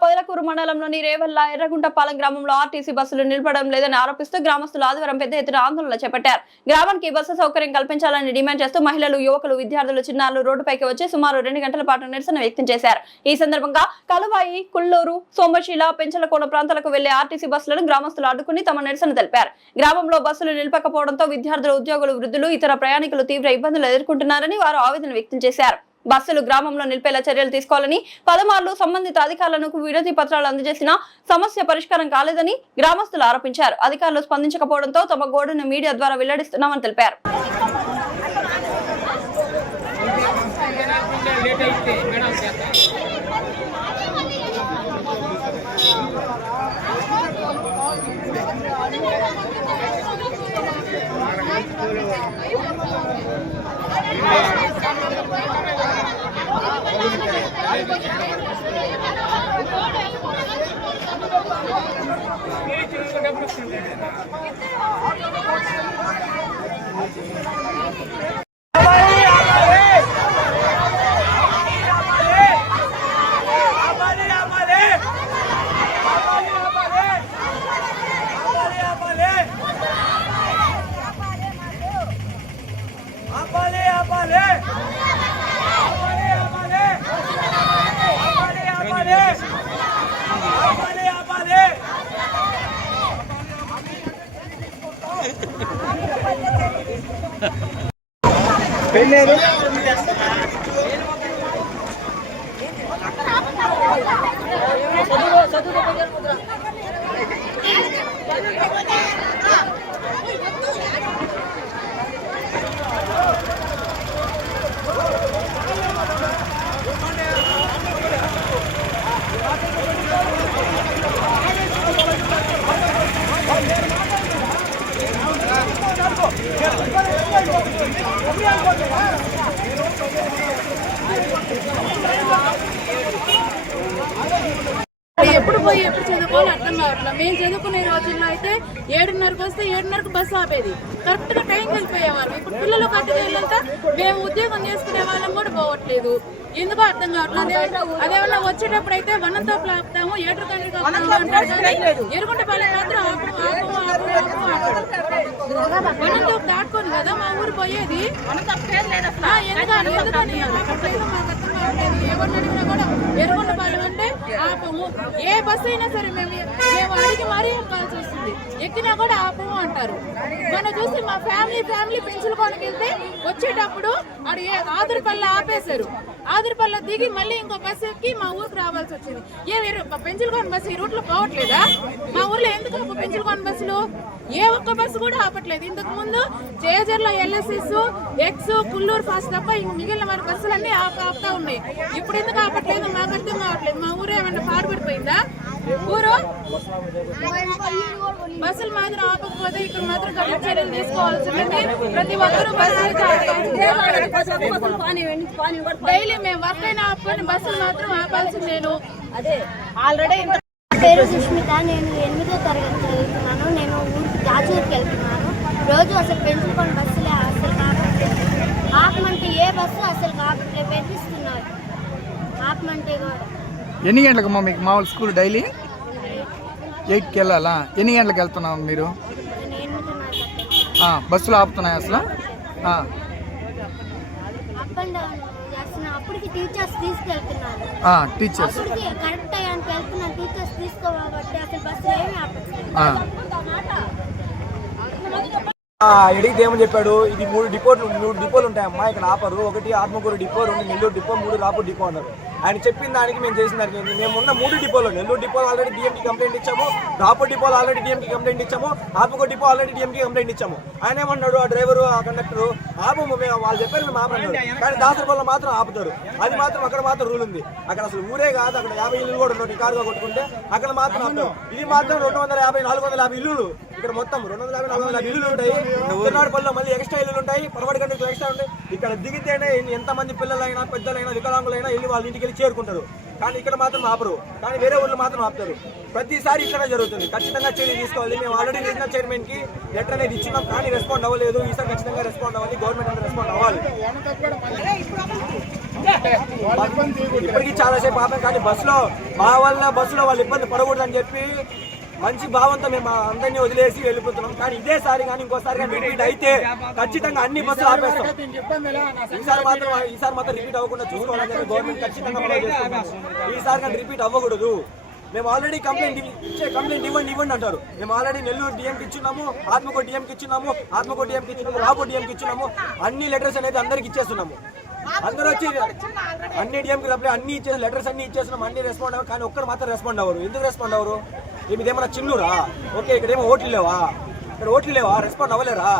పొదలకూరు మండలంలోని రేవల్ల ఎర్రగుంటపాలెం గ్రామంలో ఆర్టీసీ బస్సులు నిలపడం లేదని ఆరోపిస్తూ గ్రామస్తులు ఆదివారం పెద్ద ఎత్తున ఆందోళన చేపట్టారు. గ్రామానికి బస్సు సౌకర్యం కల్పించాలని డిమాండ్ చేస్తూ మహిళలు, యువకులు, విద్యార్థులు, చిన్నారులు రోడ్డుపైకి వచ్చి సుమారు 2 గంటల పాటు నిరసన వ్యక్తం చేశారు. ఈ సందర్భంగా కలువాయి, కుల్లూరు, సోమశీల, పెంచలకోన ప్రాంతాలకు వెళ్లే ఆర్టీసీ బస్సులను గ్రామస్తులు అడ్డుకుని తమ నిరసన తెలిపారు. గ్రామంలో బస్సులు నిలపకపోవడంతో విద్యార్థులు, ఉద్యోగులు, వృద్ధులు, ఇతర ప్రయాణికులు తీవ్ర ఇబ్బందులు ఎదుర్కొంటున్నారని వారు ఆవేదన వ్యక్తం చేశారు. బస్సులు గ్రామంలో నిలిపేలా చర్యలు తీసుకోవాలని పలుమార్లు సంబంధిత అధికారులకు వినతి పత్రాలు అందజేసినా సమస్య పరిష్కారం కాలేదని గ్రామస్తులు ఆరోపించారు. అధికారులు స్పందించకపోవడంతో తమ గోడును మీడియా ద్వారా వెల్లడిస్తున్నామని తెలిపారు. ఎప్పుడు పోయి ఎప్పుడు చదువుకోవాలి అర్థం కావట్లేదు. మేము చదువుకునే రోజుల్లో అయితే 7:30కి వస్తే 7:30కి బస్సు ఆపేది, కరెక్ట్ గా టైంకి వెళ్ళిపోయేవారు. ఇప్పుడు పిల్లలు కట్టుకెళ్ళంతా మేము ఉద్యోగం చేసుకునే వాళ్ళం కూడా పోవట్లేదు. ఎందుకో అర్థం కావట్లేదు. అదేమన్నా వచ్చేటప్పుడు అయితే వనంతో ఆపుతాము, 7 గంటలకు ఆపుతాము అంటారు కానీ ఎర్రగుంటపాలెం మాత్రం వనంతో దాటుకోను కదా మా ఊరు పోయేది. ఎందుకని మాకు అర్థం కావట్లేదు. ఎవరిని అడిగినా కూడా ఎర్రగుంటపాలెం అంటే ఆపము. ఏ బస్సు అయినా సరే మేము అడిగి మరీ ఎక్కాల్సి వస్తుంది, ఎక్కినా కూడా ఆపము అంటారు. మనం చూసి మా ఫ్యామిలీ పెంచులకోనకి వెళ్తే వచ్చేటప్పుడు ఆదురుపల్లి ఆపేశారు. ఆదురుపల్లి దిగి మళ్ళీ ఇంకో బస్సు ఎక్కి మా ఊరికి రావాల్సి వచ్చింది. పెంచులకోన బస్సు ఈ రూట్ లో పోవట్లేదా? మా ఊర్లో ఎందుకు పెంచులకోన బస్సులు ఏ ఒక్క బస్సు కూడా ఆపట్లేదు. ఇంతకు ముందు Chejarla LSS, X, Pulluru fast తప్ప మిగిలిన వారి బస్సులన్నీ ఆపుతా ఉన్నాయి. ఇప్పుడు ఎందుకు ఆపట్లేదు మాకు అర్థం కావట్లేదు. మా ఊరు ఏమన్నా పాడుపడిపోయిందా? ఊరు బస్సులు మాత్రం ఆపకపోతే ఇక్కడ మాత్రం కఠిన చర్యలు తీసుకోవాల్సింది. ప్రతి ఒక్కరూ డైలీ మేము వర్క్ అయినా ఆపుకొని బస్సులు మాత్రం ఆపాల్సిందేను. అదే ఆల్రెడీ పేరు సుష్మిత. నేను 8వ తరగతి చదువుతున్నాను. నేను రాజూర్కి వెళ్తున్నాను. రోజు అసలు పెంచులకోన బస్సులే అసలు కాపట్లేదు. ఆపమంటే ఏ బస్సు అసలు కాపట్లేదు, పెట్టిస్తున్నారు ఆపమంటే కూడా. ఎన్ని గంటలకమ్మా మీకు మామూలు స్కూల్? డైలీ 8కి వెళ్ళాలా? ఎన్ని గంటలకు వెళ్తున్నాం మీరు? బస్సులు ఆపుతున్నాయి అసలు? అప్ అండ్ డౌన్ చేస్తున్నాను. అప్పటికి టీచర్స్ తీసుకెళ్తున్నారు. టీచర్స్ కరెక్ట్ టైంకి వెళ్తున్నారు. టీచర్స్ తీసుకోబట్టి అసలు బస్సులు ఏమి ఆపట్లేదు. అడిగితే ఏమని చెప్పాడు, ఇది 3 డిపోలు ఉంటాయమ్మా, ఇక్కడ ఆపరు. 1 Atmakur depot, 2 Nellore depot, 3 Rapur depot అన్నారు. ఆయన చెప్పిన దానికి మేము చేసిన దానికి మేము ఉన్న 3 డిపోలు, నెల్లూరు డిపో ఆల్రెడీ డిఎంకి కంప్లైంట్ ఇచ్చాము, రాపూర్ డిపోలో ఆల్రెడీ డిఎంకి కంప్లైంట్ ఇచ్చాము, ఆత్మకూరు డిపో ఆల్రెడీ డిఎంకి కంప్లైంట్ ఇచ్చాము. ఆయన ఏమన్నాడు, ఆ డ్రైవరు, ఆ కండక్టర్ ఆపము, మేము వాళ్ళు చెప్పారు మేము ఆపన్నాడు. కానీ దాసరపల్లిలో మాత్రం ఆపుతారు. అది మాత్రం అక్కడ మాత్రం రూల్ ఉంది. అక్కడ అసలు ఊరే కాదు, అక్కడ 50 ఇల్లు కూడా ఉన్నాయి. కారుగా కొట్టుకుంటే అక్కడ మాత్రం ఆపుతారు. ఇది మాత్రం 250, 450 ఇల్లులు. ఇక్కడ మొత్తం 250, 450 ఇల్లులు ఉంటాయి. ఉత్తరనాడుపల్లిలో మళ్ళీ ఎక్స్ట్రా ఇల్లులు ఉంటాయి, పరవడి గంటలు ఎక్స్ట్రా ఉంటాయి. ఇక్కడ దిగితేనే ఎంతమంది పిల్లలైనా, పెద్దలైనా, వికలాంగులైనా వెళ్ళి వాళ్ళ ఇంటికి వెళ్ళి చేరుకుంటారు. కానీ ఇక్కడ మాత్రం ఆపరు. కానీ వేరే ఊళ్ళో మాత్రం ఆపుతారు. ప్రతిసారి ఇక్కడే జరుగుతుంది. ఖచ్చితంగా చర్య తీసుకోవాలి. మేము ఆల్రెడీ రీజనల్ చైర్మన్ కి లెటర్ అనేది ఇచ్చినాం, కానీ రెస్పాండ్ అవ్వలేదు. ఈసారి ఖచ్చితంగా రెస్పాండ్ అవ్వాలి. గవర్నమెంట్ రెస్పాండ్ అవ్వాలి. ఇప్పటికీ చాలాసేపు ఆపాం, కానీ బస్సులో బస్సులో వాళ్ళు ఇబ్బంది పడకూడదని చెప్పి మంచి భావంతో మేము అందరినీ వదిలేసి వెళ్ళిపోతున్నాం. కానీ ఇదేసారి కానీ ఇంకోసారి కానీ రిపీట్ అయితే ఖచ్చితంగా అన్ని బస్సులు ఆపేస్తాం. ఈసారి మాత్రం రిపీట్ అవ్వకుండా చూసుకోవాలని చెప్పి గవర్నమెంట్ ఖచ్చితంగా ఫాలో చేస్తున్నాం. ఈసారి కానీ రిపీట్ అవ్వకూడదు. మేము ఆల్రెడీ కంప్లైంట్ ఇవ్వండి అంటారు. మేము ఆల్రెడీ నెల్లూరు డిఎంకి ఇచ్చున్నాము, ఆత్మకూరు డిఎంకి ఇచ్చున్నాము, రాపూర్ డిఎంకి ఇచ్చున్నాము. అన్ని లెటర్స్ అనేది అందరికి ఇచ్చేస్తున్నాము. అందరూ వచ్చి అన్ని డిఎంకి అన్ని ఇచ్చేసి లెటర్స్ అన్ని ఇచ్చేస్తున్నాం, అన్ని రెస్పాండ్ అవ్వరు. కానీ ఒక్కరు మాత్రం రెస్పాండ్ అవ్వరు. ఎందుకు రెస్పాండ్ అవ్వరు? ఇదేమన్నా చిన్నూరా? ఓకే, ఇక్కడేమో ఓట్లు లేవా? రెస్పాండ్ అవ్వలేరా?